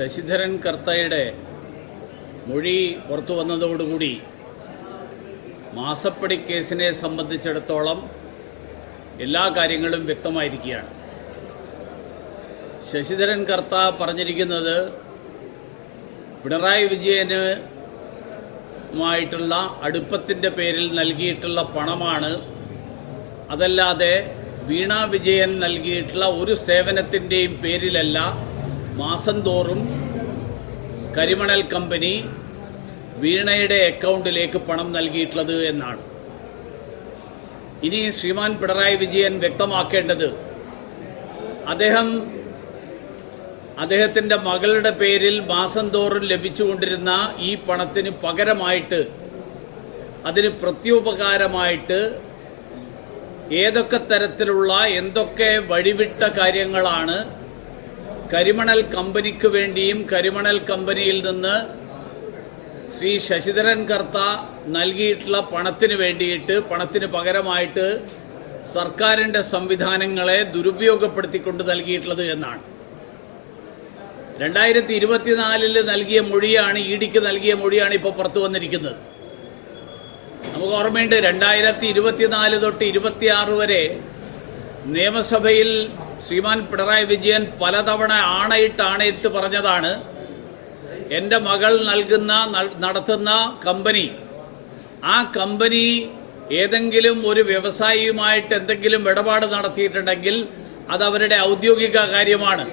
ശശിധരൻ കർത്തയുടെ മൊഴി പുറത്തു വന്നതോടുകൂടി മാസപ്പടി കേസിനെ സംബന്ധിച്ചിടത്തോളം എല്ലാ കാര്യങ്ങളും വ്യക്തമായിരിക്കുകയാണ്. ശശിധരൻ കർത്ത പറഞ്ഞിരിക്കുന്നത് പിണറായി വിജയനുമായിട്ടുള്ള അടുപ്പത്തിൻ്റെ പേരിൽ നൽകിയിട്ടുള്ള പണമാണ്, അതല്ലാതെ വീണ വിജയൻ നൽകിയിട്ടുള്ള ഒരു സേവനത്തിൻ്റെയും പേരിലല്ല മാസം തോറും കരിമണൽ കമ്പനി വീണയുടെ അക്കൗണ്ടിലേക്ക് പണം നൽകിയിട്ടുള്ളത് എന്നാണ്. ഇനി ശ്രീമാൻ പിണറായി വിജയൻ വ്യക്തമാക്കേണ്ടത് അദ്ദേഹത്തിൻ്റെ മകളുടെ പേരിൽ മാസം തോറും ലഭിച്ചുകൊണ്ടിരുന്ന ഈ പണത്തിന് പകരമായിട്ട്, അതിന് പ്രത്യുപകാരമായിട്ട് ഏതൊക്കെ തരത്തിലുള്ള എന്തൊക്കെ വഴിവിട്ട കാര്യങ്ങളാണ് കരിമണൽ കമ്പനിക്ക് വേണ്ടിയും കരിമണൽ കമ്പനിയിൽ നിന്ന് ശ്രീ ശശിധരൻ കർത്ത നൽകിയിട്ടുള്ള പണത്തിന് വേണ്ടിയിട്ട്, പണത്തിന് പകരമായിട്ട് സർക്കാരിൻ്റെ സംവിധാനങ്ങളെ ദുരുപയോഗപ്പെടുത്തിക്കൊണ്ട് നൽകിയിട്ടുള്ളത് എന്നാണ്. 2024 നൽകിയ മൊഴിയാണ്, ഇഡിക്ക് നൽകിയ മൊഴിയാണ് ഇപ്പോൾ പുറത്തു വന്നിരിക്കുന്നത്. നമുക്ക് ഓർമ്മയുണ്ട്, 2024 തൊട്ട് 26 വരെ നിയമസഭയിൽ ശ്രീമാൻ പിണറായി വിജയൻ പലതവണ ആണയിട്ട് പറഞ്ഞതാണ്, എൻ്റെ മകൾ നടത്തുന്ന കമ്പനി, ആ കമ്പനി ഏതെങ്കിലും ഒരു വ്യവസായിയുമായിട്ട് എന്തെങ്കിലും ഇടപാട് നടത്തിയിട്ടുണ്ടെങ്കിൽ അത് അവരുടെ ഔദ്യോഗിക കാര്യമാണ്.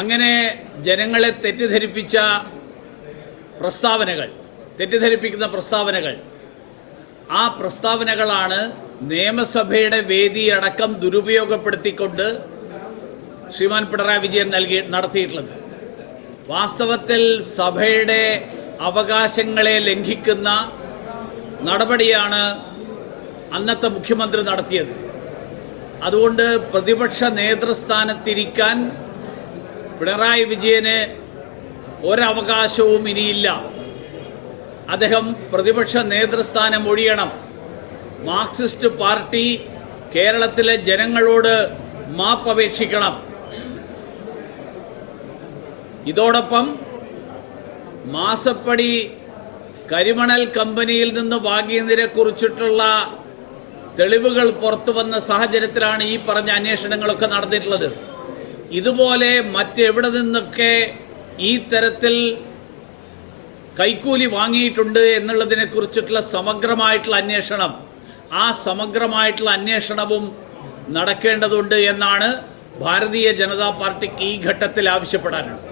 അങ്ങനെ ജനങ്ങളെ തെറ്റിദ്ധരിപ്പിക്കുന്ന പ്രസ്താവനകൾ, ആ പ്രസ്താവനകളാണ് നിയമസഭയുടെ വേദിയടക്കം ദുരുപയോഗപ്പെടുത്തിക്കൊണ്ട് ശ്രീമാൻ പിണറായി വിജയൻ നടത്തിയിട്ടുള്ളത്. വാസ്തവത്തിൽ സഭയുടെ അവകാശങ്ങളെ ലംഘിക്കുന്ന നടപടിയാണ് അന്നത്തെ മുഖ്യമന്ത്രി നടത്തിയത്. അതുകൊണ്ട് പ്രതിപക്ഷ നേതൃസ്ഥാനത്തിരിക്കാൻ പിണറായി വിജയന് ഒരവകാശവും ഇനിയില്ല. അദ്ദേഹം പ്രതിപക്ഷ നേതൃസ്ഥാനം ഒഴിയണം. മാർക്സിസ്റ്റ് പാർട്ടി കേരളത്തിലെ ജനങ്ങളോട് മാപ്പപേക്ഷിക്കണം. ഇതോടൊപ്പം മാസപ്പടി കരിമണൽ കമ്പനിയിൽ നിന്ന് വാങ്ങിയതിനെക്കുറിച്ചിട്ടുള്ള തെളിവുകൾ പുറത്തു വന്ന സാഹചര്യത്തിലാണ് ഈ പറഞ്ഞ അന്വേഷണങ്ങളൊക്കെ നടന്നിട്ടുള്ളത്. ഇതുപോലെ മറ്റെവിടെ നിന്നൊക്കെ ഈ തരത്തിൽ കൈക്കൂലി വാങ്ങിയിട്ടുണ്ട് എന്നുള്ളതിനെക്കുറിച്ചിട്ടുള്ള സമഗ്രമായിട്ടുള്ള അന്വേഷണം, ആ സമഗ്രമായിട്ടുള്ള അന്വേഷണവും നടക്കേണ്ടതുണ്ട് എന്നാണ് ഭാരതീയ ജനതാ പാർട്ടിക്ക് ഈ ഘട്ടത്തിൽ ആവശ്യപ്പെടാനുള്ളത്.